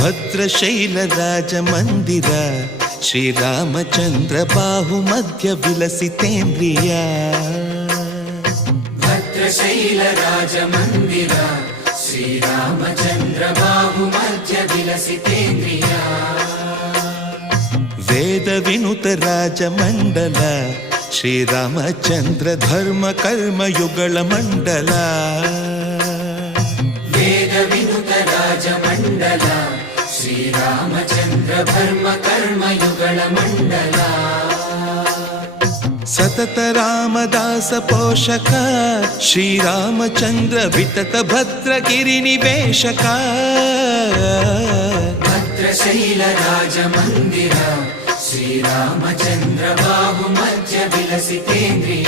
ಭದ್ರಶೈಲ ರಾಜ ಮಂದಿರ ಶ್ರೀರಾಮಚಂದ್ರ ಬಾಹು ಮಧ್ಯ ವಿಲಸಿತೇಂದ್ರಿಯ. ಭದ್ರಶೈಲ ರಾಜ ಮಂದಿರ ಶ್ರೀರಾಮಚಂದ್ರ ಬಾಹು ಮಧ್ಯ ವಿಲಸಿತೇಂದ್ರಿಯ. ವೇದ ವಿನುತ ರಾಜ ಮಂಡಲ ಶ್ರೀರಾಮಚಂದ್ರ ಧರ್ಮ ಕರ್ಮ ಯುಗಳ ಮಂಡಲ. ವೇದ ವಿನುತ ರಾಜ ಮಂಡಲ ಶ್ರೀರಾಮಚಂದ್ರ ಧರ್ಮ ಕರ್ಮ ಯುಗಳ ಮಂಡಲ. ಸತತ ರಾಮದಾಸ ಪೋಷಕ ಶ್ರೀರಾಮಚಂದ್ರ ವಿತತ ಭದ್ರಗಿರಿ ನಿವೇಶಕ. ಭದ್ರಶೈಲ ರಾಜ ಮಂದಿರ ಶ್ರೀರಾಮಚಂದ್ರ ಬಾಹು ಮಧ್ಯ ವಿಲಸಿತೇಂದ್ರಿಯ.